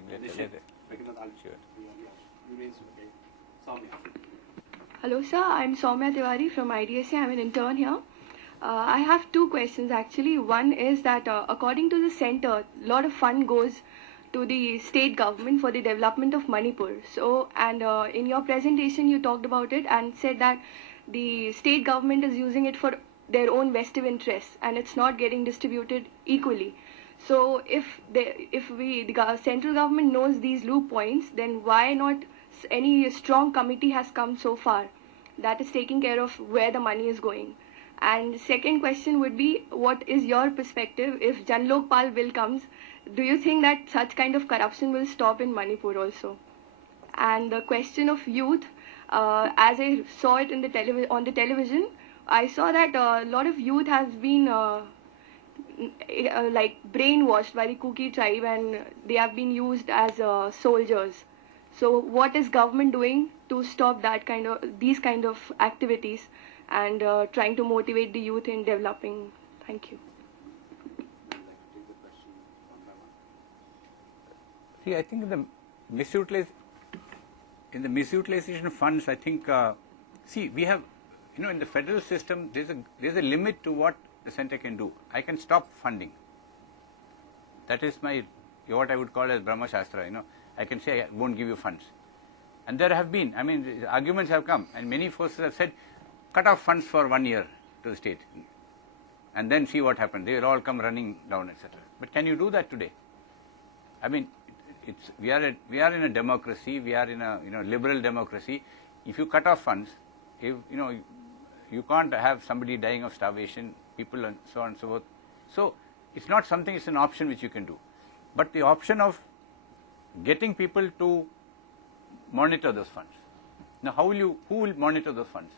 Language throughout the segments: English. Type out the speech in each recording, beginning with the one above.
think sure. Hello sir, I'm Soumya Tiwari from IDSA. I'm an intern here. I have two questions actually. One is that according to the center, a lot of fund goes to the state government for the development of Manipur. So, and in your presentation you talked about it and said that the state government is using it for their own vested interests and it's not getting distributed equally. So if the central government knows these loop points, then why not any strong committee has come so far that is taking care of where the money is going? And second question would be, what is your perspective if Jan Lokpal bill comes? Do you think that such kind of corruption will stop in Manipur also? And the question of youth, as I saw it in the on the television, I saw that a lot of youth has been like brainwashed by the Kuki tribe and they have been used as soldiers. So what is government doing to stop these kind of activities and trying to motivate the youth in developing? Thank you. See, I think in the misutilization of funds, I think, see, we have, in the federal system, there's a limit to what the center can do. I can stop funding. That is what I would call as Brahma Shastra, I can say I won't give you funds. And there have been, arguments have come, and many forces have said, cut off funds for 1 year to the state, and then see what happens. They will all come running down, etc. But can you do that today? We are in a democracy. We are in a liberal democracy. If you cut off funds, you can't have somebody dying of starvation, people and so on and so forth. So it's not something. It's an option which you can do. But the option of getting people to monitor those funds. Now, who will monitor those funds?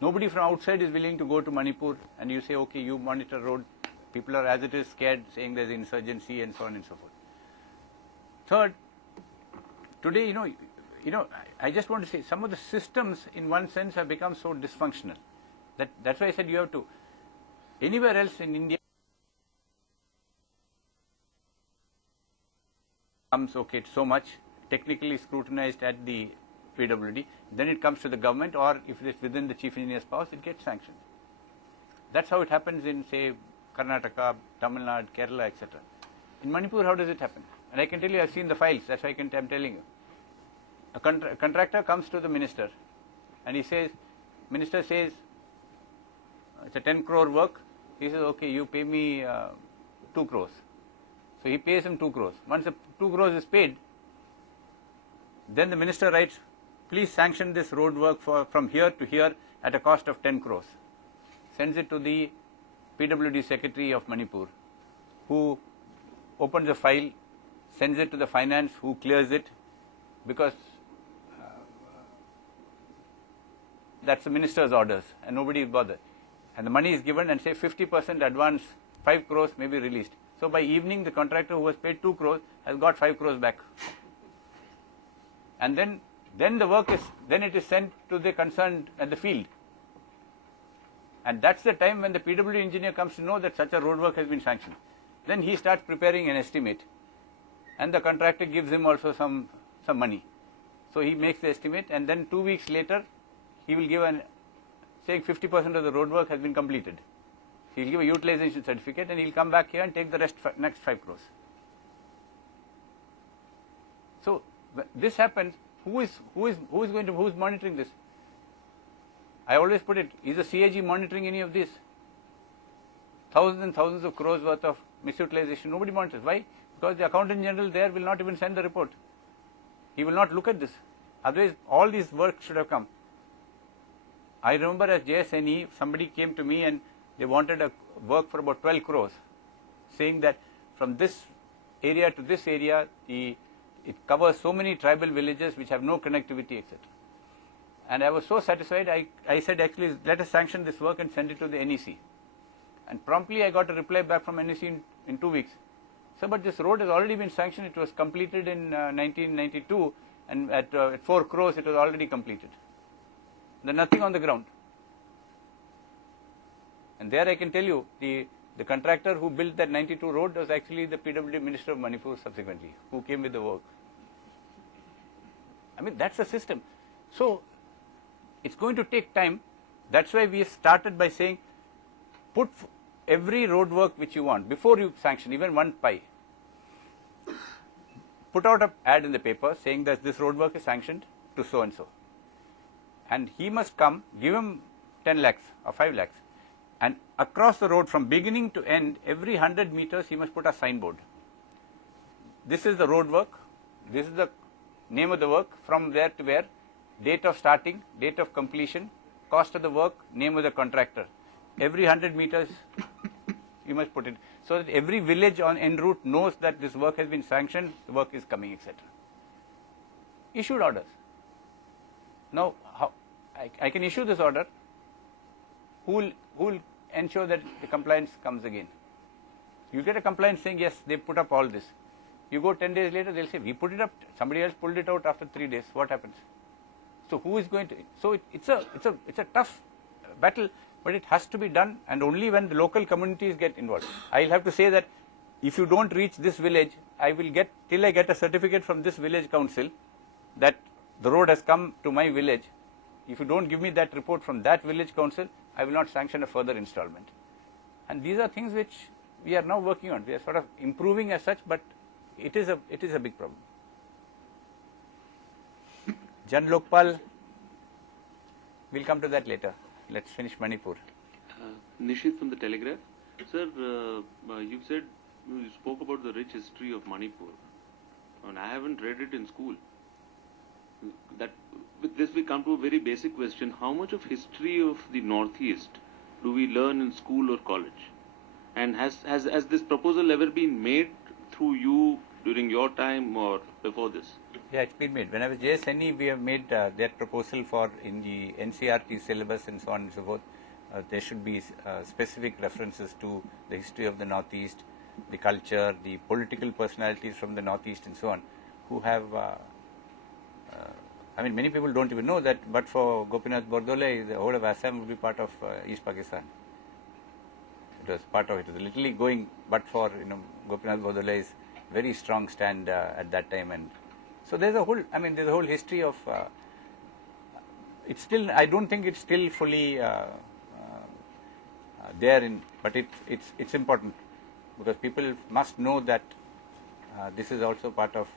Nobody from outside is willing to go to Manipur and you say, okay, you monitor road. People are as it is scared, saying there's insurgency and so on and so forth. Third, today, I just want to say some of the systems in one sense have become so dysfunctional. That's why I said you have to, anywhere else in India, comes, okay, it's so much, technically scrutinized at the PWD, then it comes to the government, or if it is within the chief engineer's powers, it gets sanctioned. That's how it happens in, say, Karnataka, Tamil Nadu, Kerala, etc. In Manipur, how does it happen? And I can tell you, I've seen the files, that's why I'm telling you. A contractor comes to the minister, and he says, minister says, it's a 10 crore work. He says, okay, you pay me 2 crores. So he pays him 2 crores. Once the 2 crores is paid, then the minister writes, please sanction this road work from here to here at a cost of 10 crores. Sends it to the PWD secretary of Manipur, who opens a file, sends it to the finance, who clears it, because that's the minister's orders and nobody is bothered. And the money is given and say 50% advance, 5 crores may be released. So by evening, the contractor who has paid 2 crores has got 5 crores back. And then it is sent to the concerned at the field. And that's the time when the PWD engineer comes to know that such a road work has been sanctioned. Then he starts preparing an estimate. And the contractor gives him also some money. So he makes the estimate, and then 2 weeks later, he will give saying 50% of the road work has been completed. He will give a utilization certificate, and he will come back here and take the next 5 crores. So this happens. Who's monitoring this? I always put it, is the CAG monitoring any of this? Thousands and thousands of crores worth of misutilization, nobody monitors. Why? Because the accountant general there will not even send the report. He will not look at this. Otherwise, all these work should have come. I remember as JSNE, somebody came to me and they wanted a work for about 12 crores, saying that from this area to this area, it covers so many tribal villages which have no connectivity, etc. And I was so satisfied, I said, actually, let us sanction this work and send it to the NEC. And promptly I got a reply back from NEC in 2 weeks. So, but this road has already been sanctioned. It was completed in 1992, and at 4 crores it was already completed. There's nothing on the ground. And there I can tell you, the The contractor who built that 92 road was actually the PWD Minister of Manipur subsequently, who came with the work. I mean, that's a system. So, it's going to take time. That's why we started by saying, put every road work which you want, before you sanction, even 1 pi. Put out an ad in the paper saying that this road work is sanctioned to so and so. And he must come, give him 10 lakhs or 5 lakhs. And across the road from beginning to end, every 100 meters he must put a signboard. This is the road work, this is the name of the work, from where to where, date of starting, date of completion, cost of the work, name of the contractor. Every 100 meters you must put it, so that every village on en route knows that this work has been sanctioned, the work is coming, etc. Issued orders. Now, how, I can issue this order. Who will ensure that the compliance comes again? You get a compliance saying, yes, they put up all this. You go 10 days later, they'll say, we put it up, somebody else pulled it out after 3 days. What happens? So who is going to? So it's a tough battle, but it has to be done, and only when the local communities get involved. I'll have to say that if you don't reach this village, I will get, till I get a certificate from this village council that the road has come to my village. If you don't give me that report from that village council, I will not sanction a further installment. And these are things which we are now working on. We are sort of improving as such, but it is a big problem. Jan Lokpal, we'll come to that later. Let's finish Manipur. Nishit from the Telegraph. Sir, you said, you spoke about the rich history of Manipur, and I haven't read it in school. That with this we come to a very basic question: how much of history of the Northeast do we learn in school or college? And has this proposal ever been made through you during your time or before this? Yeah, it's been made. When I was JSNE, we have made that proposal for in the NCRT syllabus and so on and so forth. There should be specific references to the history of the Northeast, the culture, the political personalities from the Northeast and so on, who have, I mean, many people don't even know that, but for Gopinath Bordolai, the whole of Assam would be part of East Pakistan. It was part of it. It was literally going, but for, Gopinath Bordolai's very strong stand at that time. And so there's a whole, there's a whole history of, it's still, I don't think it's still fully there in, but it's important, because people must know that this is also part of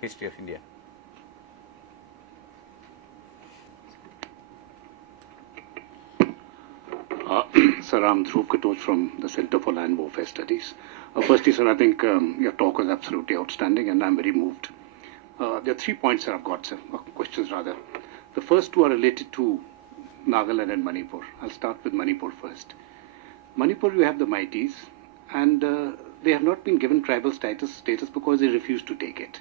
history of India. Sir, I'm Dhruv Katoj from the Center for Land Warfare Studies. Firstly, sir, I think your talk was absolutely outstanding, and I'm very moved. There are 3 points that I've got, sir, or questions rather. The first 2 are related to Nagaland and Manipur. I'll start with Manipur first. Manipur, you have the Meiteis, and they have not been given tribal status because they refuse to take it.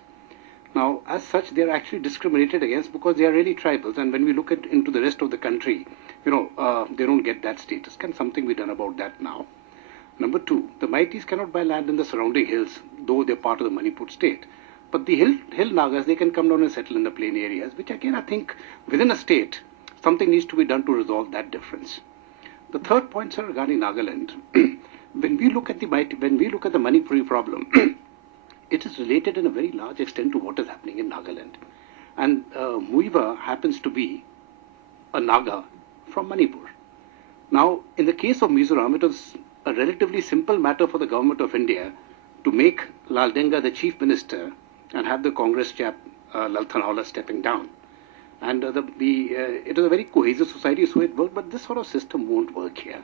Now, as such, they are actually discriminated against because they are really tribals, and when we look into the rest of the country, they don't get that status. Can something be done about that now? Number 2, the Meiteis cannot buy land in the surrounding hills, though they're part of the Manipur state. But the hill Nagas, they can come down and settle in the plain areas, which again, I think, within a state, something needs to be done to resolve that difference. The third point, sir, regarding Nagaland, when we look at the Manipuri problem, it is related in a very large extent to what is happening in Nagaland. And Muiva happens to be a Naga from Manipur. Now, in the case of Mizoram, it was a relatively simple matter for the government of India to make Laldenga the chief minister and have the Congress chap Lalthanawala stepping down. And it was a very cohesive society, so it worked, but this sort of system won't work here.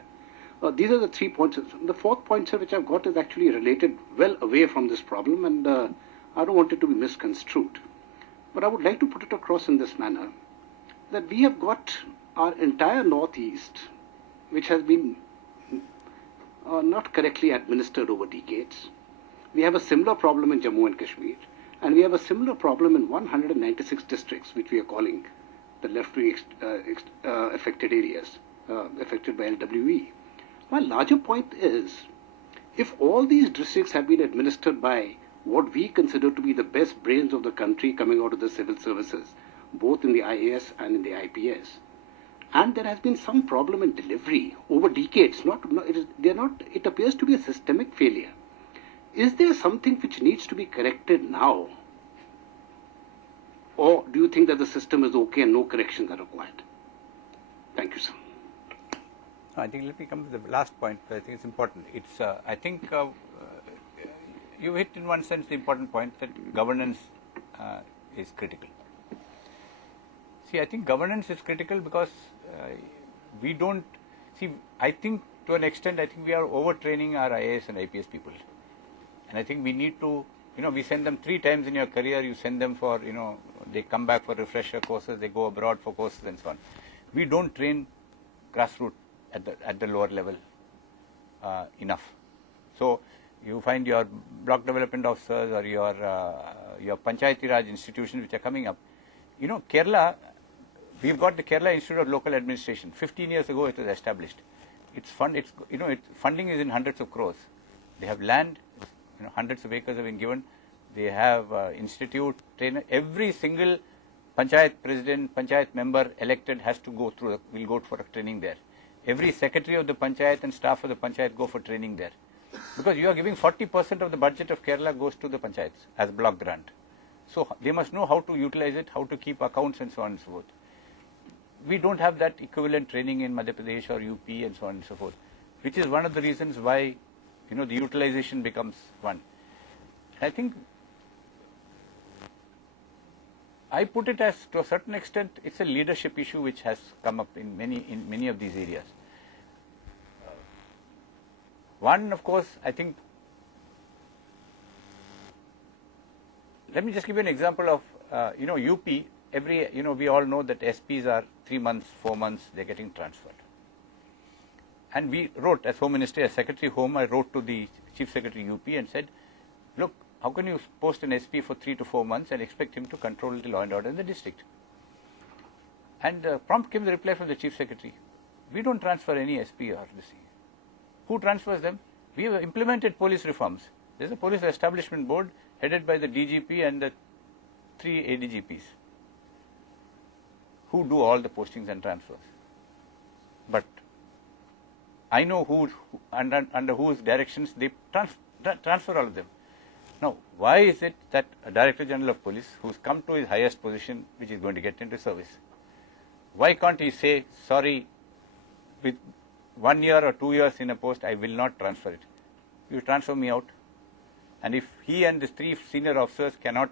These are the 3 points. The fourth point, sir, which I've got is actually related well away from this problem, and I don't want it to be misconstrued. But I would like to put it across in this manner, that we have got our entire Northeast, which has been not correctly administered over decades. We have a similar problem in Jammu and Kashmir, and we have a similar problem in 196 districts, which we are calling the left-wing affected areas, affected by LWE. My larger point is, if all these districts have been administered by what we consider to be the best brains of the country coming out of the civil services, both in the IAS and in the IPS, and there has been some problem in delivery over decades. It appears to be a systemic failure. Is there something which needs to be corrected now? Or do you think that the system is okay and no corrections are required? Thank you, sir. I think let me come to the last point. I think it's important. It's I think you hit in one sense the important point that governance is critical. See, I think governance is critical because we don't see. I think to an extent, I think we are overtraining our IAS and IPS people, and I think we need to. We send them 3 times in your career. You send them for they come back for refresher courses. They go abroad for courses and so on. We don't train grassroots at the lower level enough. So you find your block development officers or your Panchayati Raj institutions which are coming up. Kerala, we've got the Kerala Institute of Local Administration. 15 years ago it was established. Its funding is in hundreds of crores. They have land, hundreds of acres have been given. They have institute, trainer. Every single Panchayat president, Panchayat member elected has to will go for a training there. Every secretary of the Panchayat and staff of the Panchayat go for training there. Because you are giving 40% of the budget of Kerala goes to the Panchayats as block grant. So they must know how to utilize it, how to keep accounts and so on and so forth. We don't have that equivalent training in Madhya Pradesh or UP and so on and so forth, which is one of the reasons why the utilization becomes one. I think I put it as, to a certain extent, it's a leadership issue which has come up in many of these areas. One, of course, I think, let me just give you an example of, UP, we all know that SPs are 3 months, 4 months, they're getting transferred. And we wrote, as Home Minister, as Secretary Home, I wrote to the Chief Secretary UP and said, look, how can you post an SP for 3 to 4 months and expect him to control the law and order in the district? And prompt came the reply from the Chief Secretary, we don't transfer any SP or this. Who transfers them? We have implemented police reforms. There is a police establishment board headed by the DGP and the 3 ADGPs who do all the postings and transfers. But I know under whose directions they transfer all of them. Now, why is it that a Director General of Police who's come to his highest position, which is going to get into service, why can't he say, sorry, with 1 year or 2 years in a post, I will not transfer it. You transfer me out. And if he and the 3 senior officers cannot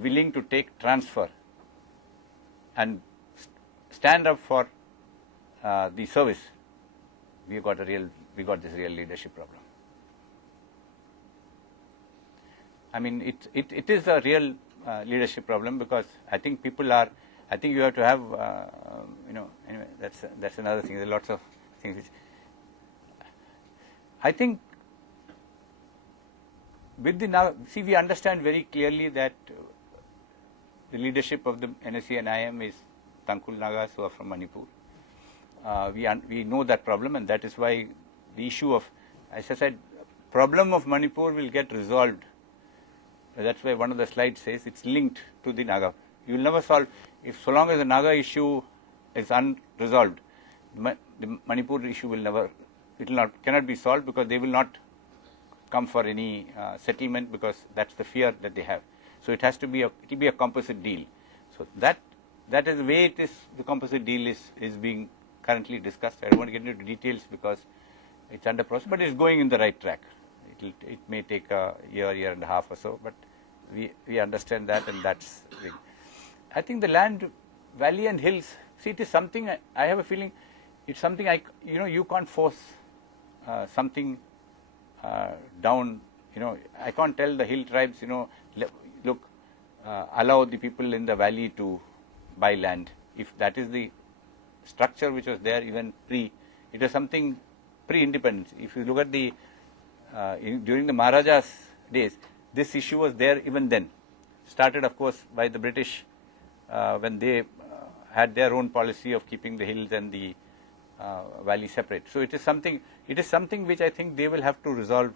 willing to take transfer and stand up for the service, we got this real leadership problem. I mean, it is a real leadership problem because I think people are. I think you have to have. Anyway, that's another thing. There are lots of things which. I think with we understand very clearly that the leadership of the NSC and IM is Tangkhul Nagas who are from Manipur. We know that problem, and that is why the issue of, as I said, problem of Manipur will get resolved. That's why one of the slides says it's linked to the Naga. You will never solve, so long as the Naga issue is unresolved, the Manipur issue cannot be solved because they will not come for any settlement because that's the fear that they have. So it has to be a composite deal. So that is the way it is. The composite deal is being currently discussed. I don't want to get into details because it's under process, but it's going in the right track. It may take a year and a half or so, but we understand that, and that's the thing. I think the land, valley and hills. See, it is something. I have a feeling it's something you can't force something down. I can't tell the hill tribes. Look, allow the people in the valley to buy land. If that is the structure which was there even it was something pre-independence. If you look at the during the Maharaja's days, this issue was there even then. Started, of course, by the British when they had their own policy of keeping the hills and the valley separate. So it is something which I think they will have to resolve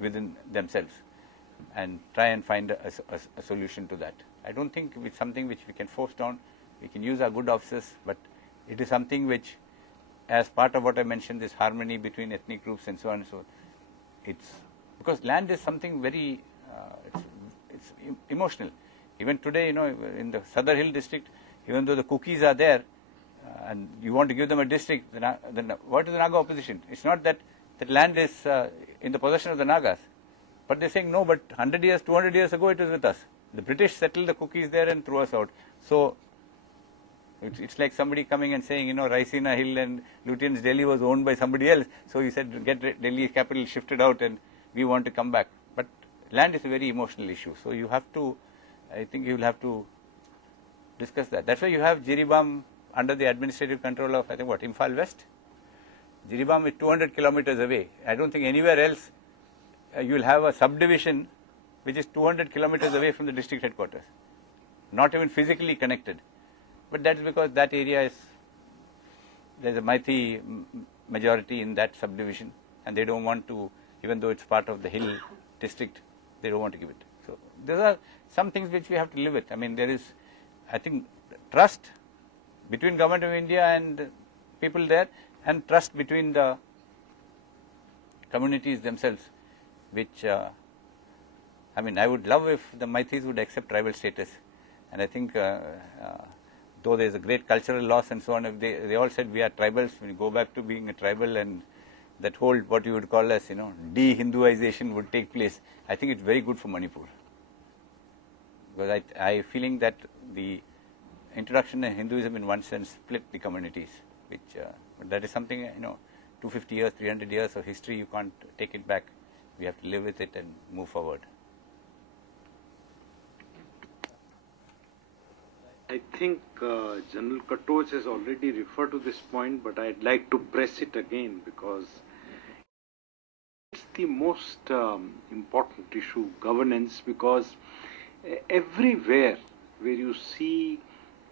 within themselves and try and find a solution to that. I don't think it's something which we can force down. We can use our good officers, but it is something which, as part of what I mentioned, this harmony between ethnic groups and so on and so on, it's because land is something very, it's emotional. Even today, in the Sadar Hill district, even though the cookies are there, and you want to give them a district, then what is the Naga opposition? It's not that land is in the possession of the Nagas, but they're saying no, but 100 years, 200 years ago it was with us. The British settled the cookies there and threw us out. So it's like somebody coming and saying, Raisina Hill and Lutyens Delhi was owned by somebody else. So he said, get Delhi capital shifted out and we want to come back. But land is a very emotional issue. So you have to, I think you will have to discuss that. That's why you have Jiribam under the administrative control of, I think, Imphal West. Jiribam is 200 kilometers away. I don't think anywhere else you will have a subdivision which is 200 kilometers away from the district headquarters. Not even physically connected. But that is because that area is, there's a Maithi majority in that subdivision, and they don't want to, even though it's part of the hill district, they don't want to give it. So those are some things which we have to live with. I mean, there is, I think, trust between Government of India and people there, and trust between the communities themselves, which, I mean, I would love if the Maithis would accept tribal status. And I think, though there is a great cultural loss and so on, if they all said we are tribals, when you go back to being a tribal, and that whole, what you would call as, de-Hinduization would take place, I think it's very good for Manipur. Because I feeling that the introduction of Hinduism in one sense split the communities, which, but that is something, 250 years, 300 years of history, you can't take it back. We have to live with it and move forward. I think General Katoch has already referred to this point, but I'd like to press it again because it's the most important issue, governance, because everywhere where you see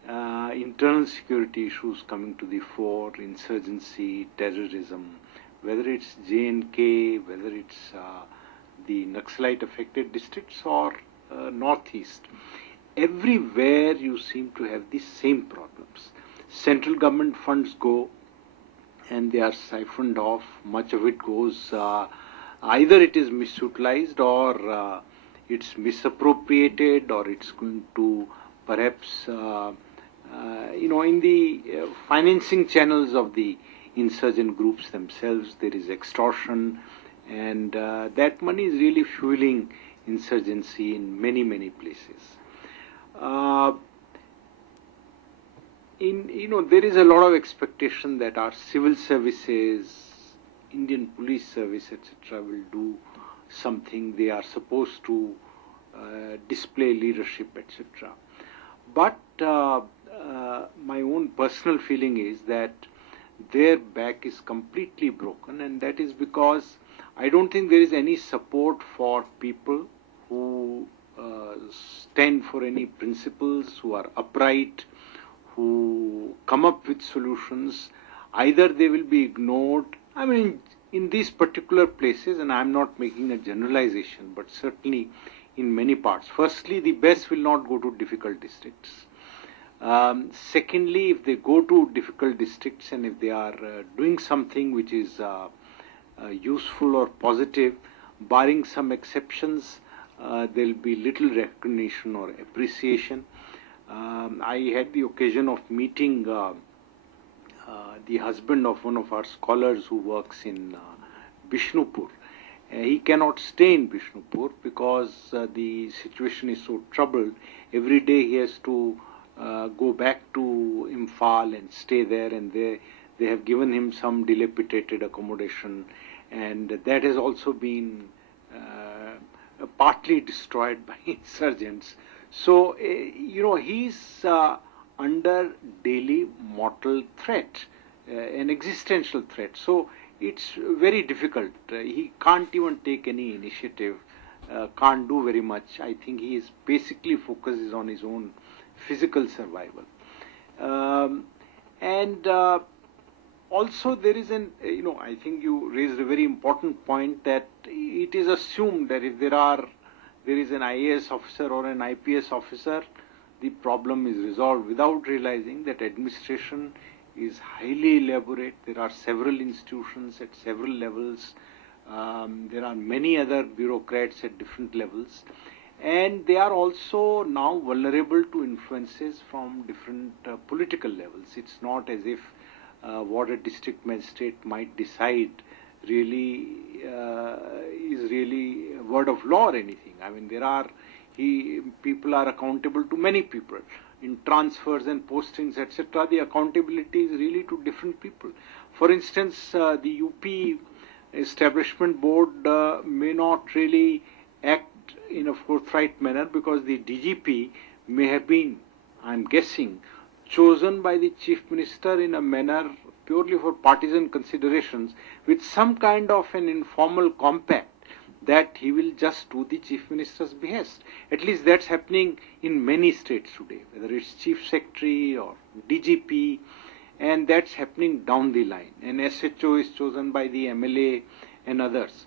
internal security issues coming to the fore, insurgency, terrorism, whether it's J&K, whether it's the Naxalite affected districts or Northeast, everywhere you seem to have the same problems. Central government funds go and they are siphoned off. Much of it goes, either it is misutilized or it's misappropriated, or it's going to perhaps, in the financing channels of the insurgent groups themselves, there is extortion, and that money is really fueling insurgency in many, many places. There is a lot of expectation that our civil services, Indian police service, etc., will do something. They are supposed to display leadership, etc. But my own personal feeling is that their back is completely broken, and that is because I don't think there is any support for people who stand for any principles, who are upright, who come up with solutions. Either they will be ignored. I mean, in these particular places, and I'm not making a generalization, but certainly in many parts. Firstly, the best will not go to difficult districts. Secondly, if they go to difficult districts and if they are doing something which is useful or positive, barring some exceptions, there will be little recognition or appreciation. I had the occasion of meeting the husband of one of our scholars who works in Bishnupur. He cannot stay in Bishnupur because the situation is so troubled. Every day he has to go back to Imphal and stay there, and they have given him some dilapidated accommodation, and that has also been partly destroyed by insurgents. So, he's under daily mortal threat, an existential threat. So, it's very difficult. He can't even take any initiative, can't do very much. I think he is basically focuses on his own physical survival. Also there is I think you raised a very important point that it is assumed that if there is an IAS officer or an IPS officer, the problem is resolved without realizing that administration is highly elaborate. There are several institutions at several levels. There are many other bureaucrats at different levels. And they are also now vulnerable to influences from different political levels. It's not as if what a district magistrate might decide really is really a word of law or anything. I mean, people are accountable to many people. In transfers and postings, etc., the accountability is really to different people. For instance, the UP Establishment Board may not really act in a forthright manner because the DGP may have been, I'm guessing, chosen by the Chief Minister in a manner purely for partisan considerations with some kind of an informal compact that he will just do the Chief Minister's behest. At least that's happening in many states today, whether it's Chief Secretary or DGP, and that's happening down the line. An SHO is chosen by the MLA and others.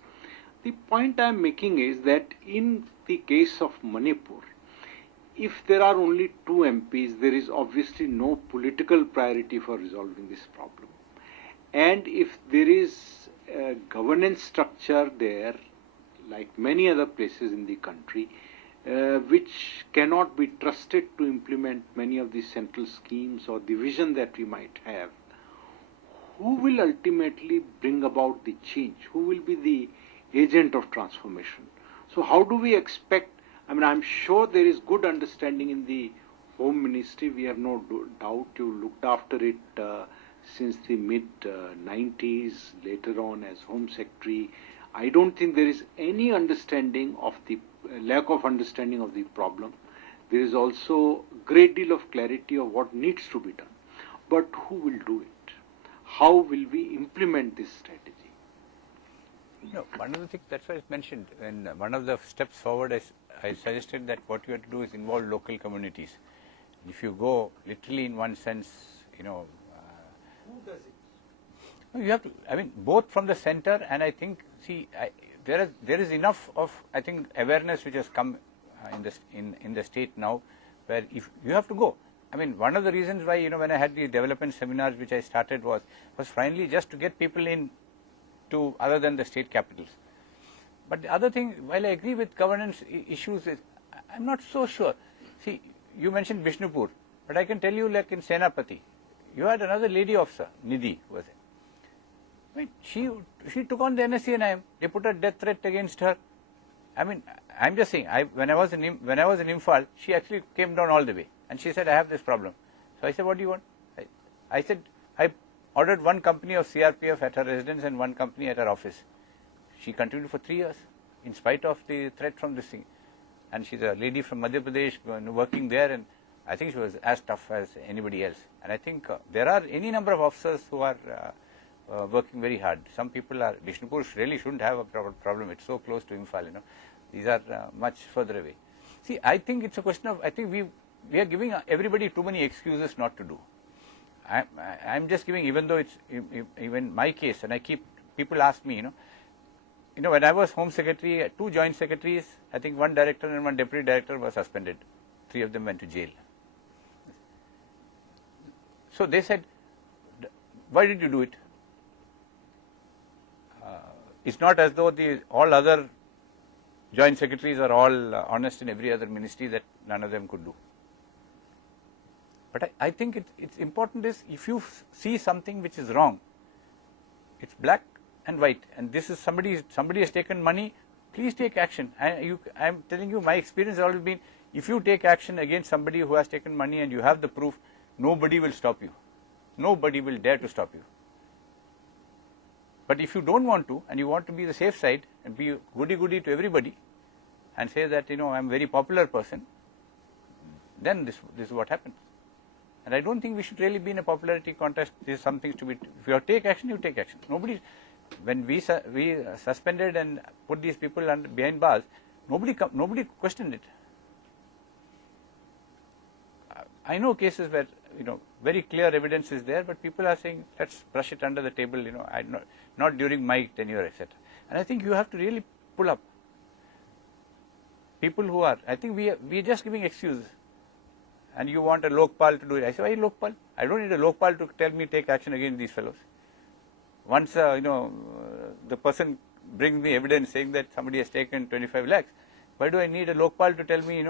The point I'm making is that in the case of Manipur, if there are only 2 MPs, there is obviously no political priority for resolving this problem. And if there is a governance structure there, like many other places in the country, which cannot be trusted to implement many of the central schemes or the vision that we might have, who will ultimately bring about the change? Who will be the agent of transformation? So how do we expect, I mean, I'm sure there is good understanding in the Home Ministry. We have no doubt you looked after it since the mid-90s, later on as Home Secretary. I don't think there is any understanding of the lack of understanding of the problem. There is also a great deal of clarity of what needs to be done. But who will do it? How will we implement this strategy? No, one of the things, that's why I mentioned, and one of the steps forward I suggested that what you have to do is involve local communities. If you go literally in one sense, Who does it? you have to, I mean, both from the center, and I think, see, there is enough of, I think, awareness which has come in the state now, where if you have to go. I mean, one of the reasons why, when I had the development seminars which I started was finally just to get people in to other than the state capitals. But the other thing, while I agree with governance issues, is I'm not so sure. See, you mentioned Bishnupur, but I can tell you, like in Senapati, you had another lady officer, Nidhi, was it? I mean, she took on the NSCNIM. They put a death threat against her. I mean, I'm just saying. When I was in Imphal, she actually came down all the way, and she said, "I have this problem." So I said, "What do you want?" I said, "I ordered one company of CRPF at her residence and one company at her office." She continued for 3 years, in spite of the threat from this thing. And she's a lady from Madhya Pradesh working there, and I think she was as tough as anybody else. And I think there are any number of officers who are working very hard. Some people are, Bishnupur really shouldn't have a problem. It's so close to Imphal, These are much further away. See, I think it's a question of, I think we are giving everybody too many excuses not to do. I'm just giving, even though it's even my case, and people ask me, when I was Home Secretary, 2 joint secretaries, I think 1 director and 1 deputy director were suspended. 3 of them went to jail. So they said, "Why did you do it?" It's not as though all other joint secretaries are all honest in every other ministry that none of them could do. But I think it's important is, if you see something which is wrong, it's black and white, and this is somebody has taken money, please take action. I'm telling you, my experience has always been, if you take action against somebody who has taken money and you have the proof, nobody will stop you. Nobody will dare to stop you. But if you don't want to, and you want to be the safe side and be goody-goody to everybody and say that, I'm a very popular person, then this is what happens. And I don't think we should really be in a popularity contest. There's some things to be, if you take action, you take action. Nobody, when we suspended and put these people behind bars, nobody questioned it. I know cases where, very clear evidence is there, but people are saying, let's brush it under the table, not during my tenure, etc. And I think you have to really pull up people who are, I think we are just giving excuses. and you want a Lokpal to do it. I say, why Lokpal? I don't need a Lokpal to tell me take action against these fellows. Once, the person brings me evidence saying that somebody has taken 25 lakhs, why do I need a Lokpal to tell me,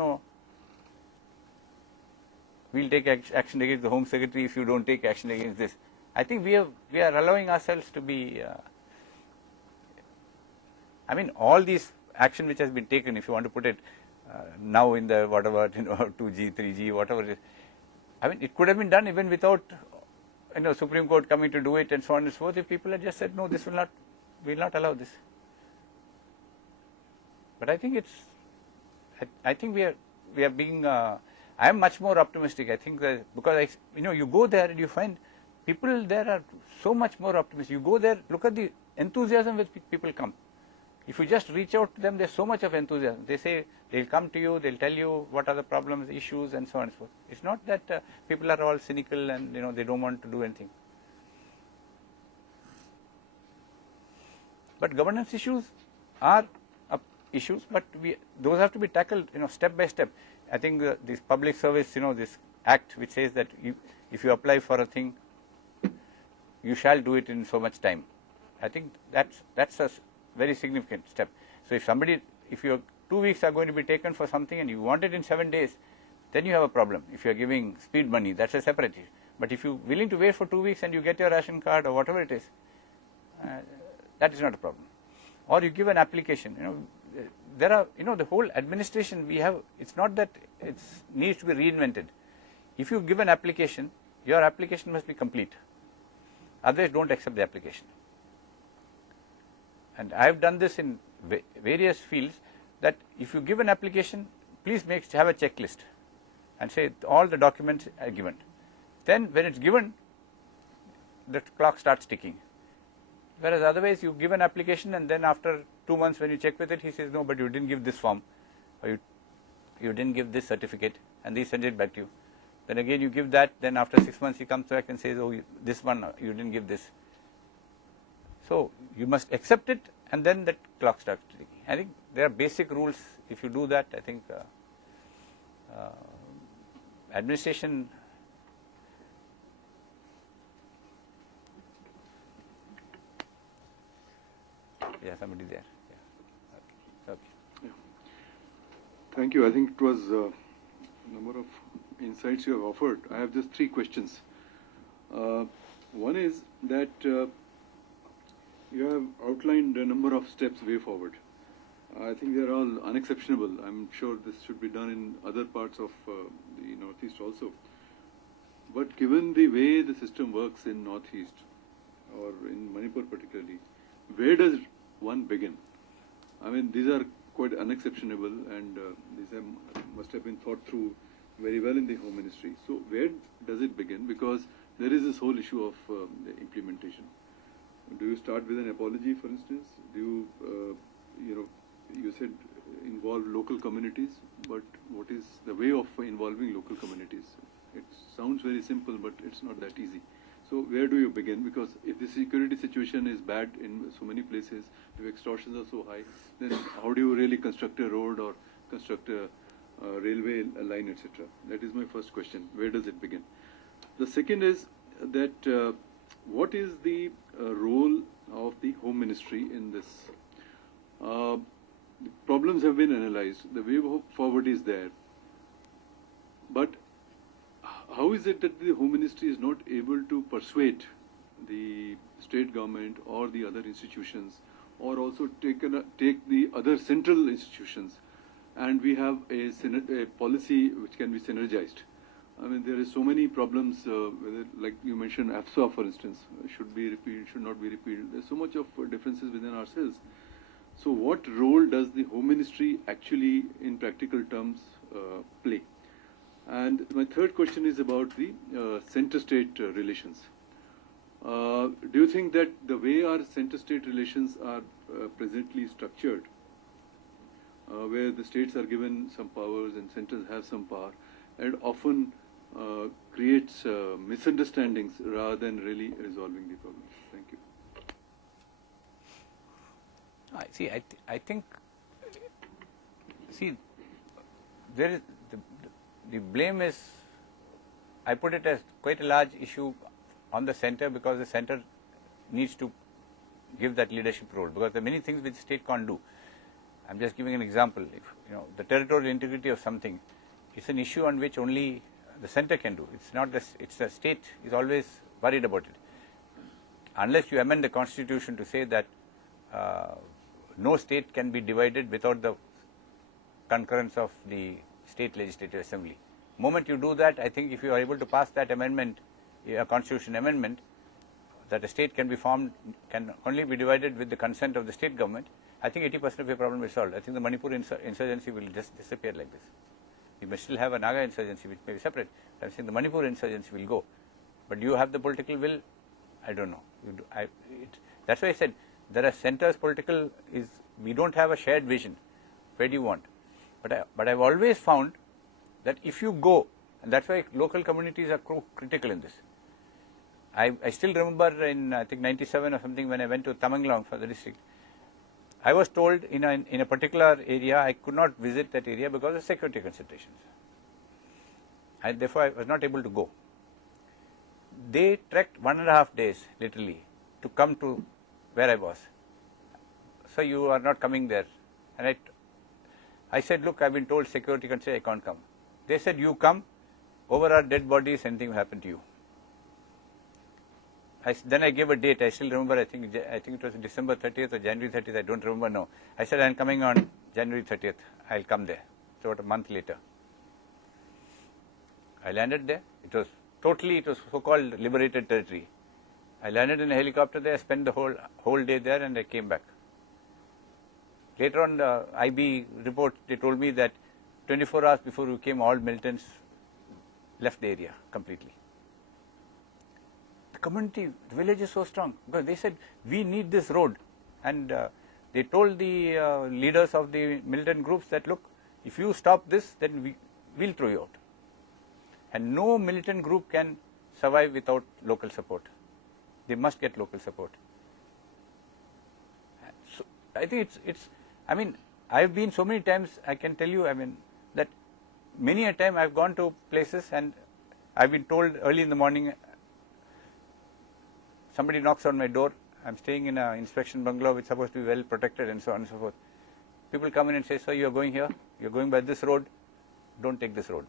we'll take action against the Home Secretary if you don't take action against this? I think we are allowing ourselves to be, all these action which has been taken, if you want to put it now in the whatever, 2G, 3G, whatever it is, it could have been done even without, Supreme Court coming to do it and so on and so forth. If people had just said, no, this we'll not allow this. But I think I think we are being, I am much more optimistic. I think that because, you go there and you find people there are so much more optimistic. You go there, look at the enthusiasm with people come. If you just reach out to them, there's so much of enthusiasm. They say they'll come to you, they'll tell you what are the problems, issues, and so on and so forth. It's not that people are all cynical and they don't want to do anything. But governance issues are issues, but those have to be tackled, step by step. I think this public service, this act which says that if you apply for a thing, you shall do it in so much time. I think that's a very significant step. So if your 2 weeks are going to be taken for something and you want it in 7 days, then you have a problem. If you are giving speed money, that's a separate issue. But if you're willing to wait for 2 weeks and you get your ration card or whatever it is, that is not a problem. Or you give an application. There are, the whole administration we have. It's not that it needs to be reinvented. If you give an application, your application must be complete. Otherwise, don't accept the application. And I have done this in various fields, that if you give an application, please have a checklist and say all the documents are given. Then when it's given, the clock starts ticking. Whereas otherwise you give an application and then after 2 months when you check with it, he says, no, but you didn't give this form, or you didn't give this certificate, and they send it back to you. Then again you give that, then after 6 months he comes back and says, oh, this one, you didn't give this. So you must accept it, and then that clock starts ticking. I think there are basic rules. If you do that, I think administration. Yeah, somebody there. Yeah. Okay. Yeah. Thank you. I think it was a number of insights you have offered. I have just 3 questions. One is that you have outlined a number of steps way forward. I think they are all unexceptionable. I'm sure this should be done in other parts of the Northeast also. But given the way the system works in Northeast, or in Manipur particularly, where does one begin? These are quite unexceptionable, and these must have been thought through very well in the Home Ministry. So where does it begin? Because there is this whole issue of the implementation. Do you start with an apology, for instance? Do you, you said involve local communities, but what is the way of involving local communities? It sounds very simple, but it's not that easy. So where do you begin? Because if the security situation is bad in so many places, if extortions are so high, then how do you really construct a road or construct a railway line, etc.? That is my first question. Where does it begin? The second is that what is the role of the Home Ministry in this? The problems have been analyzed. The way forward is there. But how is it that the Home Ministry is not able to persuade the state government or the other institutions, or also take the other central institutions, and we have a policy which can be synergized? There is so many problems, like you mentioned, AFSA, for instance, should be repealed, should not be repealed. There's so much of differences within ourselves. So what role does the Home Ministry actually, in practical terms, play? And my third question is about the center-state relations. Do you think that the way our center-state relations are presently structured, where the states are given some powers and centers have some power, and often creates misunderstandings rather than really resolving the problem? Thank you. I think, there is the blame is I put it as quite a large issue on the center, because the center needs to give that leadership role, because there are many things which the state can't do. I'm just giving an example. If the territorial integrity of something, it's an issue on which only the center can do. It's not it's the state is always worried about it. Unless you amend the constitution to say that no state can be divided without the concurrence of the state legislative assembly. Moment you do that, I think if you are able to pass that amendment, a constitution amendment, that a state can be formed, can only be divided with the consent of the state government, I think 80% of your problem is solved. I think the Manipur insurgency will just disappear like this. We may still have a Naga insurgency which may be separate. I'm saying the Manipur insurgency will go. But do you have the political will? I don't know. That's why I said there are centers political we don't have a shared vision. Where do you want? But I've always found that if you go, and that's why local communities are critical in this. I still remember in I think 97 or something, when I went to Tamenglong for the district, I was told in a particular area I could not visit that area because of security considerations. Therefore I was not able to go. They trekked 1.5 days literally to come to where I was. So you are not coming there. And I said, look, I've been told security considerations, I can't come. They said, you come, over our dead bodies, anything will happen to you. Then I gave a date. I still remember. I think it was December 30th or January 30th. I don't remember now. I said I'm coming on January 30th. I'll come there. So about a month later, I landed there. It was so-called liberated territory. I landed in a helicopter there. Spent the whole day there, and I came back. Later on, the IB report, they told me that 24 hours before we came, all militants left the area completely. The community, the village is so strong, because they said, we need this road. And they told the leaders of the militant groups that, look, if you stop this, then we'll throw you out. And no militant group can survive without local support. They must get local support. So I think I've been so many times, I can tell you, that many a time I've gone to places and I've been told early in the morning, somebody knocks on my door. I'm staying in an inspection bungalow which is supposed to be well protected and so on and so forth. People come in and say, so you're going here, you're going by this road, don't take this road.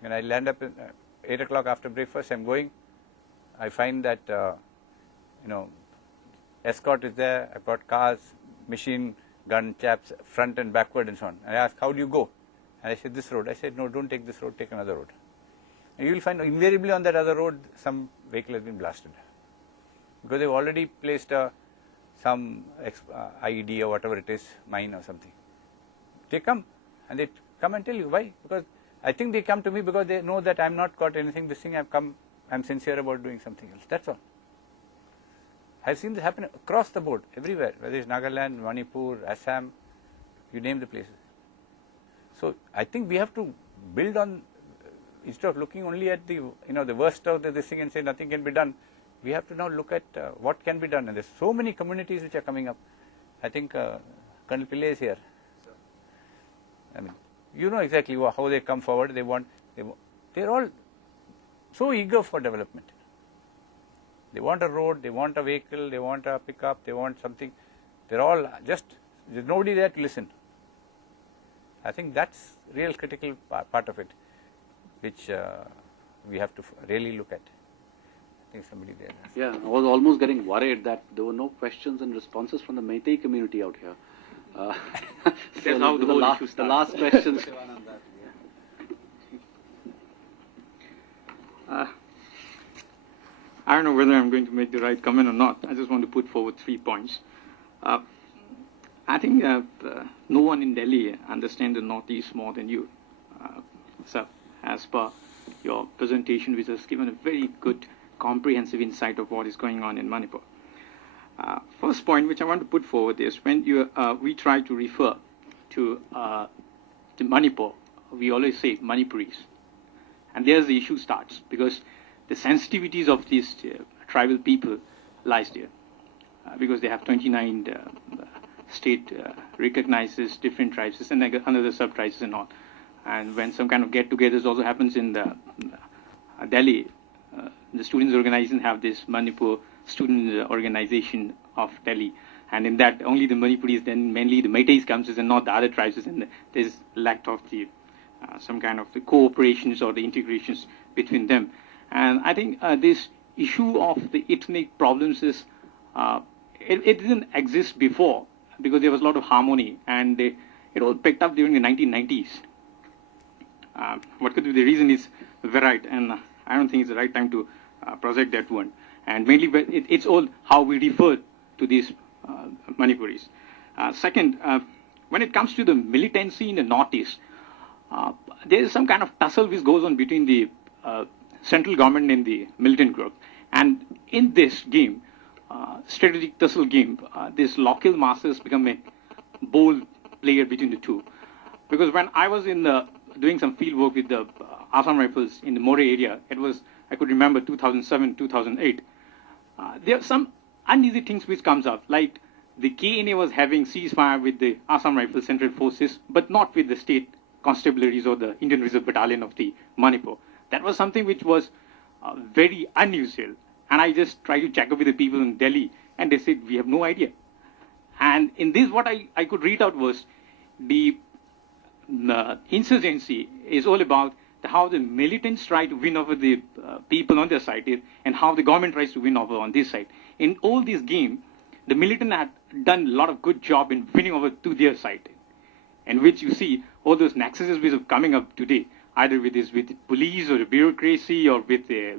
When I land up at 8 o'clock after breakfast, I'm going, I find that, escort is there, I've got cars, machine gun chaps, front and backward and so on. I ask, how do you go? And I said, this road. I said, no, don't take this road, take another road. And you will find invariably on that other road, some vehicle has been blasted. Because they've already placed some IED or whatever it is, mine or something. They come and they come and tell you why. Because I think they come to me because they know that I'm not got anything, this thing, I'm sincere about doing something else. That's all. I've seen this happen across the board, everywhere, whether it's Nagaland, Manipur, Assam, you name the places. So I think we have to build on, instead of looking only at the worst of this thing and say nothing can be done, we have to now look at what can be done. And there's so many communities which are coming up. I think Colonel Pillai is here. You know exactly how they come forward. They're all so eager for development. They want a road, they want a vehicle, they want a pickup, they want something. They're all there's nobody there to listen. I think that's real critical part of it, which we have to really look at. I think somebody there. Yeah, I was almost getting worried that there were no questions and responses from the Meitei community out here. That's how the whole issue starts. The last question, I don't know whether I'm going to make the right comment or not. I just want to put forward 3 points. I think no one in Delhi understands the Northeast more than you. So, as per your presentation, which has given a very good, comprehensive insight of what is going on in Manipur. First point, which I want to put forward, is when we try to refer to Manipur, we always say Manipuris. And there's the issue starts, because the sensitivities of these tribal people lies there, because they have 29 state recognizes different tribes and another sub-tribes and all. and when some kind of get-togethers also happens in the Delhi, the students' organization have this Manipur Student Organization of Delhi, and in that only the Manipuris, then mainly the Meiteis comes and not the other tribes, and there's lack of the some kind of the cooperations or the integrations between them. And I think this issue of the ethnic problems is it didn't exist before because there was a lot of harmony, and it all picked up during the 1990s. What could be the reason is varied, and I don't think it's the right time to project that one. And mainly, it's all how we refer to these Manipuris. Second, when it comes to the militancy in the Northeast, there is some kind of tussle which goes on between the central government and the militant group. And in this game, strategic tussle game, this local masters become a bold player between the two. Because when I was in doing some field work with the Assam Rifles in the More area, it was, I could remember 2007, 2008, there are some uneasy things which comes up, like the KNA was having ceasefire with the Assam Rifle Central Forces, but not with the state constabularies or the Indian Reserve Battalion of the Manipur. That was something which was very unusual. And I just tried to check up with the people in Delhi, and they said, we have no idea. And in this, what I could read out was the insurgency is all about how the militants try to win over the people on their side and how the government tries to win over on this side. In all this game, the militant had done a lot of good job in winning over to their side, in which you see all those nexuses which are coming up today, either with the police or the bureaucracy or with the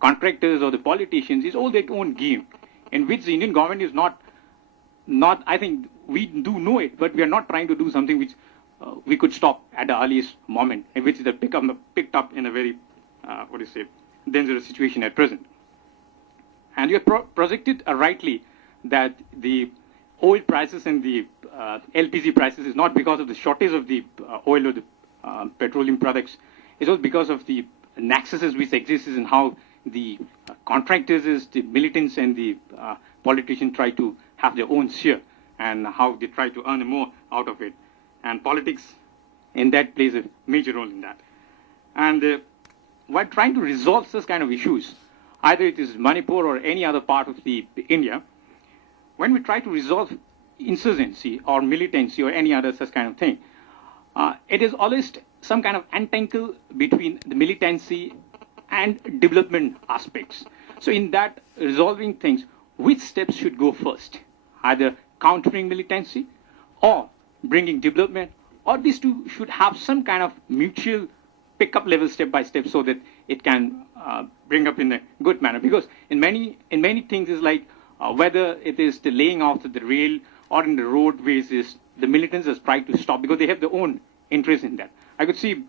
contractors or the politicians. It's all their own game, in which the Indian government is not, I think we do know it, but we are not trying to do something which we could stop at the earliest moment, in which they picked up in a very, dangerous situation at present. And you have projected rightly that the oil prices and the LPG prices is not because of the shortage of the oil or the petroleum products. It's also because of the nexuses which exist in how the contractors, the militants, and the politicians try to have their own share, and how they try to earn more out of it. And politics in that plays a major role in that. And while trying to resolve such kind of issues, either it is Manipur or any other part of the India, when we try to resolve insurgency or militancy or any other such kind of thing, it is always some kind of entangle between the militancy and development aspects. So in that resolving things, which steps should go first? Either countering militancy or bringing development, or these two should have some kind of mutual pick-up level step by step so that it can bring up in a good manner. Because in many things is like whether it is the laying out of the rail or in the roadways, is the militants has tried to stop because they have their own interest in that. I could see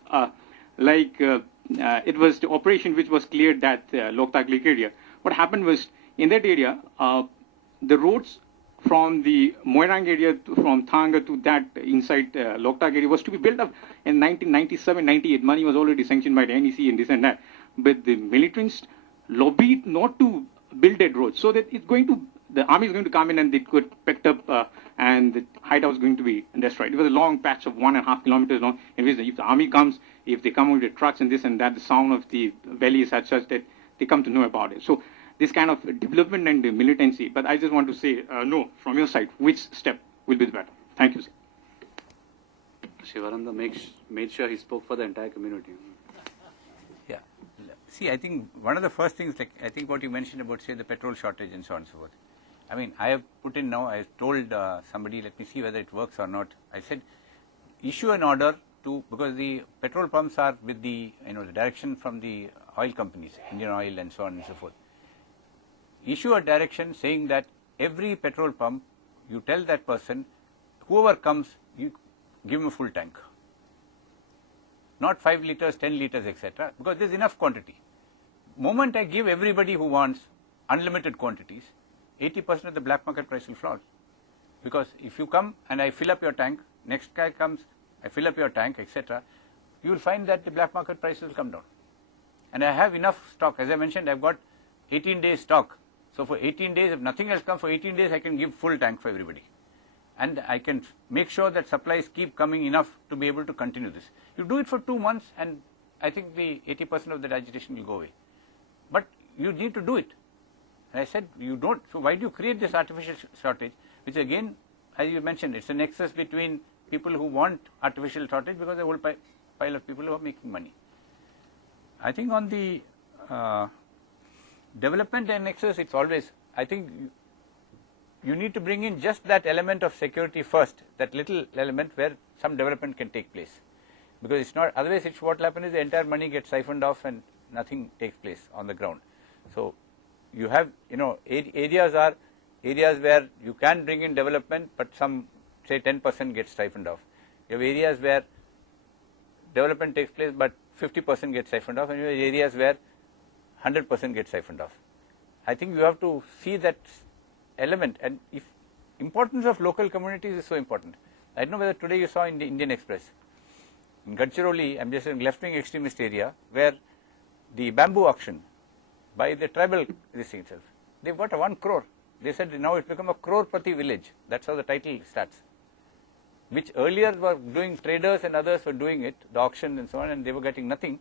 it was the operation which was cleared that Loktak Lake area. What happened was in that area, the roads from the Moirang area from Thanga to that inside Loktak area was to be built up in 1997-98. Money was already sanctioned by the NEC and this and that. But the militants lobbied not to build that road, so that the army is going to come in and it could picked up and the hideout is going to be destroyed. It was a long patch of 1.5 kilometers long, in which if the army comes, if they come with the trucks and this and that, the sound of the valley is such that they come to know about it. So this kind of development and militancy. But I just want to say, no, from your side, which step will be the better? Thank you, sir. Shivananda made sure he spoke for the entire community. Yeah. See, I think one of the first things, like I think what you mentioned about, say, the petrol shortage and so on and so forth. I mean, I have put in now, I have told somebody, let me see whether it works or not. I said, issue an order to, because the petrol pumps are with the, the direction from the oil companies, Indian Oil and so on and so forth. Issue a direction saying that every petrol pump, you tell that person, whoever comes, you give him a full tank. Not 5 liters, 10 liters, etc. Because there's enough quantity. Moment I give everybody who wants unlimited quantities, 80% of the black market price will fall. Because if you come and I fill up your tank, next guy comes, I fill up your tank, etc., you will find that the black market prices will come down. And I have enough stock. As I mentioned, I've got 18 days stock. So for 18 days, if nothing else comes, for 18 days I can give full tank for everybody. and I can make sure that supplies keep coming enough to be able to continue this. You do it for 2 months, and I think the 80% of that agitation will go away. But you need to do it. And I said, you don't, so why do you create this artificial shortage, which again, as you mentioned, it's a nexus between people who want artificial shortage because there are a whole pile of people who are making money. I think on the development and nexus, it's always, I think you need to bring in just that element of security first, that little element where some development can take place. Because it's not, otherwise it's what will happen is the entire money gets siphoned off and nothing takes place on the ground. So you have, areas are areas where you can bring in development, but some, say 10% gets siphoned off. You have areas where development takes place, but 50% gets siphoned off, and you have areas where 100% gets siphoned off. I think you have to see that element, and if importance of local communities is so important. I don't know whether today you saw in the Indian Express, in Gadchiroli, I'm just in left-wing extremist area, where the bamboo auction by the tribal this thing itself, they've got a 1 crore. They said now it's become a crore prati village. That's how the title starts. Which earlier were doing traders and others were doing it, the auction and so on, and they were getting nothing.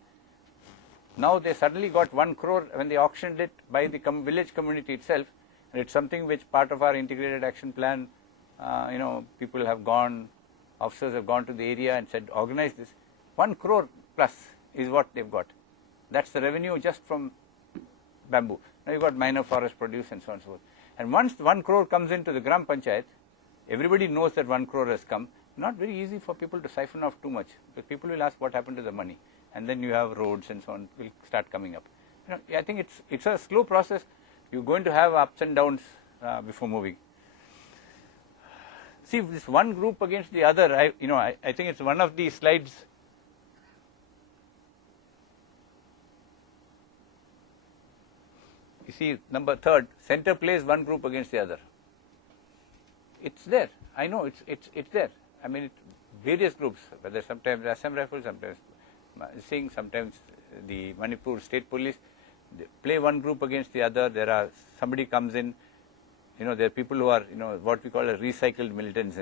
Now they suddenly got 1 crore when they auctioned it by the village community itself, and it's something which part of our integrated action plan, people have gone, officers have gone to the area and said, organize this. 1 crore plus is what they've got. That's the revenue just from bamboo. Now you've got minor forest produce and so on and so forth. And once 1 crore comes into the Gram Panchayat, everybody knows that 1 crore has come. Not very easy for people to siphon off too much, because people will ask what happened to the money, and then you have roads and so on will start coming up. I think it's a slow process. You're going to have ups and downs before moving. See, this one group against the other, I think it's one of the slides. You see, number 3rd, center plays one group against the other. It's there. I know it's there. I mean, various groups, whether sometimes Assam Rifles, sometimes Singh, sometimes the Manipur State Police, they play one group against the other. There are, somebody comes in, there are people who are, what we call a recycled militants,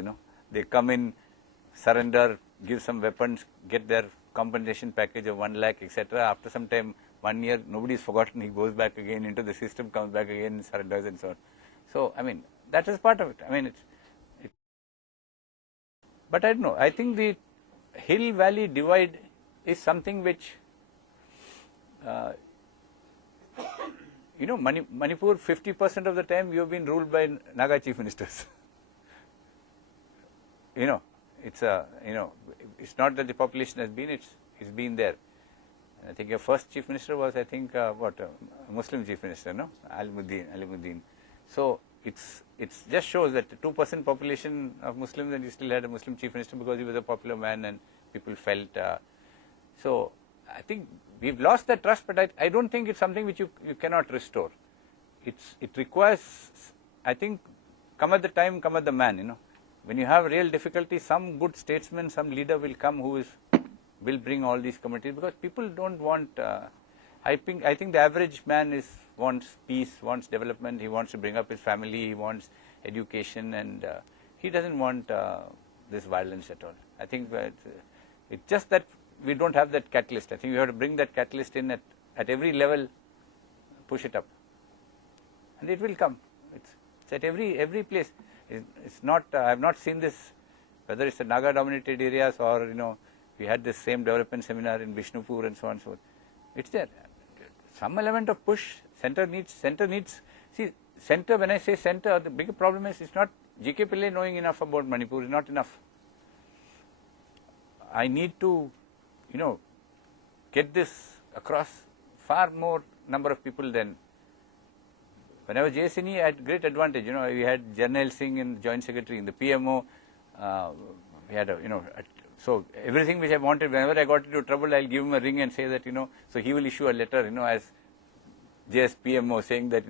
They come in, surrender, give some weapons, get their compensation package of 1 lakh, etc. After some time, 1 year, nobody's forgotten, he goes back again into the system, comes back again, surrenders and so on. So, I mean, that is part of it. I mean, but I don't know. I think the hill-valley divide is something which, Manipur, 50% of the time you have been ruled by Naga chief ministers. It's not that the population has been, it's been there. I think your first chief minister was, a Muslim chief minister, no? Alimuddin. So it's just shows that 2% population of Muslims, and you still had a Muslim chief minister because he was a popular man and people felt. So I think we've lost that trust, but I don't think it's something which you cannot restore. It requires, I think, come at the time, come at the man. When you have real difficulty, some good statesman, some leader will come who will bring all these communities, because people don't want. I think the average man wants peace, wants development. He wants to bring up his family. He wants education, and he doesn't want this violence at all. I think it's just that we don't have that catalyst. I think we have to bring that catalyst in at every level, push it up, and it will come. It's at every place. It's not. I have not seen this, whether it's the Naga-dominated areas or we had this same development seminar in Vishnupur and so on and so forth. It's there. Some element of push. Center needs. See, center. When I say center, the bigger problem is it's not G.K. Pillai knowing enough about Manipur is not enough. I need to, get this across far more number of people than. When I was JSNE, I had great advantage. We had Jarnail Singh in Joint Secretary, in the PMO. We had so everything which I wanted, whenever I got into trouble, I'll give him a ring and say that, so he will issue a letter, as JSPMO saying that,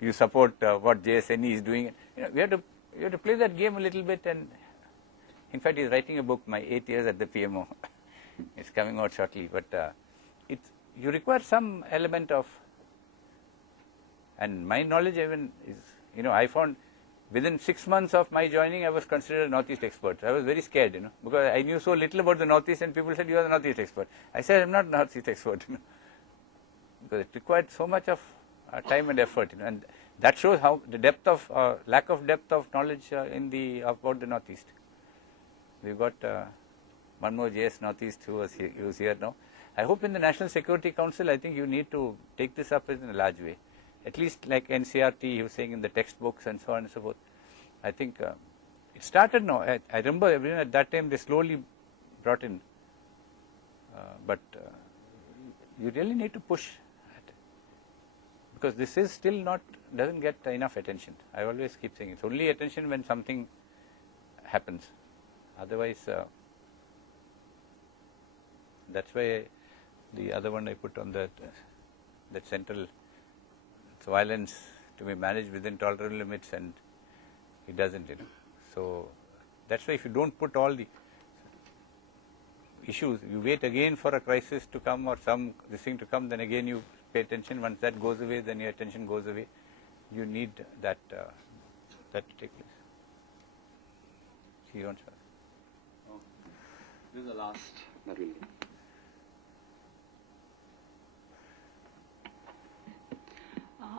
you support what JSNE is doing. We have to play that game a little bit, and in fact, he's writing a book, My 8 Years at the PMO. It's coming out shortly, but you require some element of, and my knowledge even is, I found within 6 months of my joining, I was considered a Northeast expert. I was very scared, because I knew so little about the Northeast, and people said, you are the Northeast expert. I said, I'm not Northeast expert, because it required so much of time and effort, and that shows how the depth of, lack of depth of knowledge about the Northeast. We've got one more JS Northeast who is here now. I hope in the National Security Council, I think you need to take this up in a large way. At least like NCRT, he was saying in the textbooks and so on and so forth. I think it started now. I remember at that time they slowly brought in. But you really need to push at it. Because this is still doesn't get enough attention. I always keep saying it's only attention when something happens. Otherwise, that's why the other one I put on that central violence to be managed within tolerable limits, and it doesn't, So that's why if you don't put all the issues, you wait again for a crisis to come or this thing to come, then again you pay attention. Once that goes away, then your attention goes away. You need that to take place. See, this is the last that we'll do.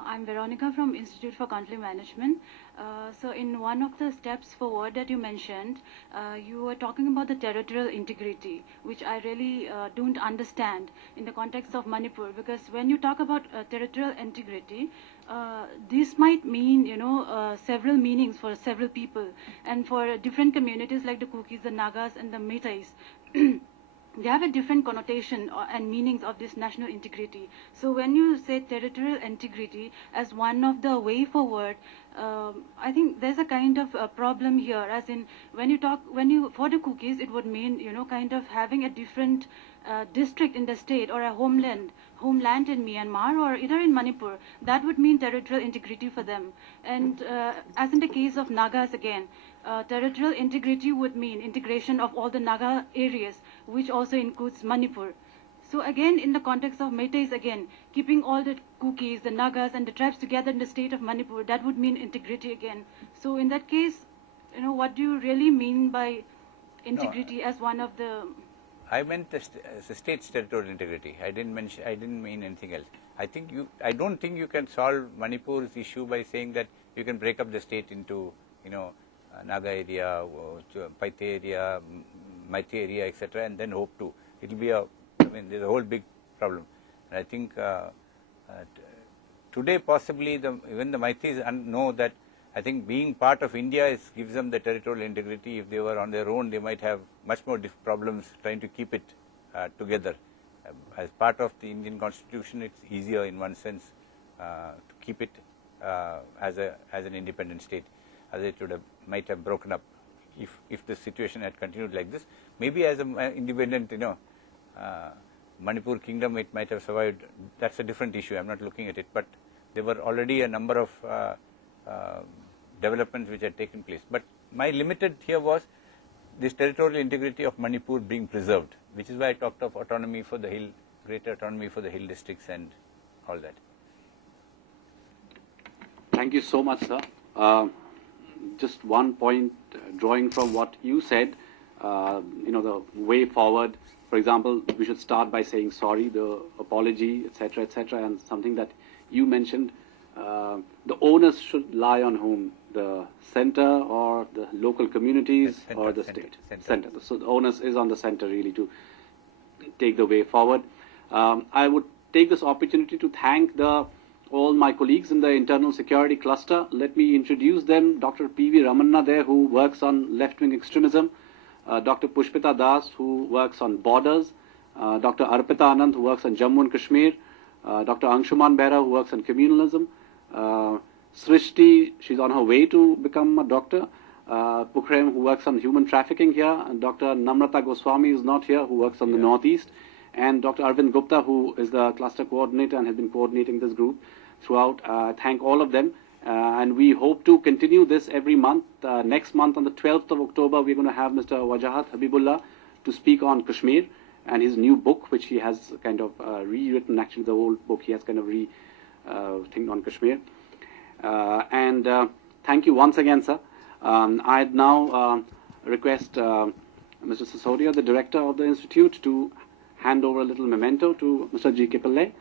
I'm Veronica from Institute for Conflict Management. So in one of the steps forward that you mentioned, you were talking about the territorial integrity, which I really don't understand in the context of Manipur, because when you talk about territorial integrity, this might mean, several meanings for several people, and for different communities like the Kukis, the Nagas, and the Meiteis. They have a different connotation and meanings of this national integrity. So when you say territorial integrity as one of the way forward, I think there's a kind of a problem here, as in for the Kukis, it would mean, kind of having a different district in the state or a homeland in Myanmar or either in Manipur. That would mean territorial integrity for them. And as in the case of Nagas again, territorial integrity would mean integration of all the Naga areas, which also includes Manipur. So again, in the context of Meiteis, again, keeping all the Kukis, the Nagas, and the tribes together in the state of Manipur, that would mean integrity again. So in that case, what do you really mean by integrity as one of the... I meant the state's territorial integrity. I didn't mean anything else. I don't think you can solve Manipur's issue by saying that you can break up the state into, Naga area, Paite area, Meitei area, etc., and then hope to. It will be there's a whole big problem. And I think today possibly even the Meiteis know that I think being part of India gives them the territorial integrity. If they were on their own, they might have much more problems trying to keep it together. As part of the Indian Constitution, it's easier in one sense to keep it as an independent state, as it might have broken up if the situation had continued like this. Maybe as an independent, Manipur kingdom, it might have survived. That's a different issue. I'm not looking at it, but there were already a number of developments which had taken place. But my limited here was this territorial integrity of Manipur being preserved, which is why I talked of autonomy for the hill, greater autonomy for the hill districts and all that. Thank you so much, sir. Just one point, drawing from what you said, the way forward. For example, we should start by saying sorry, the apology, etc., and something that you mentioned. The onus should lie on whom? The center or the local communities or the state? Center. So the onus is on the center really to take the way forward. I would take this opportunity to thank all my colleagues in the internal security cluster. Let me introduce them. Dr. P.V. Ramanna there, who works on left-wing extremism. Dr. Pushpita Das, who works on borders. Dr. Arpita Anand, who works on Jammu and Kashmir. Dr. Anshuman Behra, who works on communalism. Srishti, she's on her way to become a doctor. Pukhrem, who works on human trafficking here. And Dr. Namrata Goswami is not here, who works on the Northeast. And Dr. Arvind Gupta, who is the cluster coordinator and has been coordinating this group throughout. Thank all of them. And we hope to continue this every month. Next month, on the 12th of October, we're going to have Mr. Wajahat Habibullah to speak on Kashmir and his new book, which he has kind of rewritten. Actually, the whole book he has kind of think on Kashmir. And thank you once again, sir. I'd now request Mr. Sisodia, the director of the institute, to hand over a little memento to Mr. G.K. Pillai.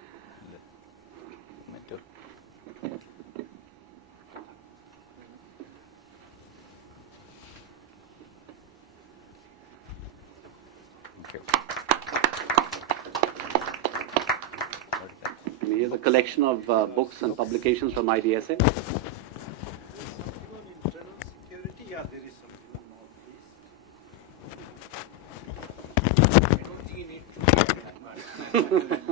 And here's a collection of books and publications from IDSA. Yeah, there is something on Northeast. I don't think you need to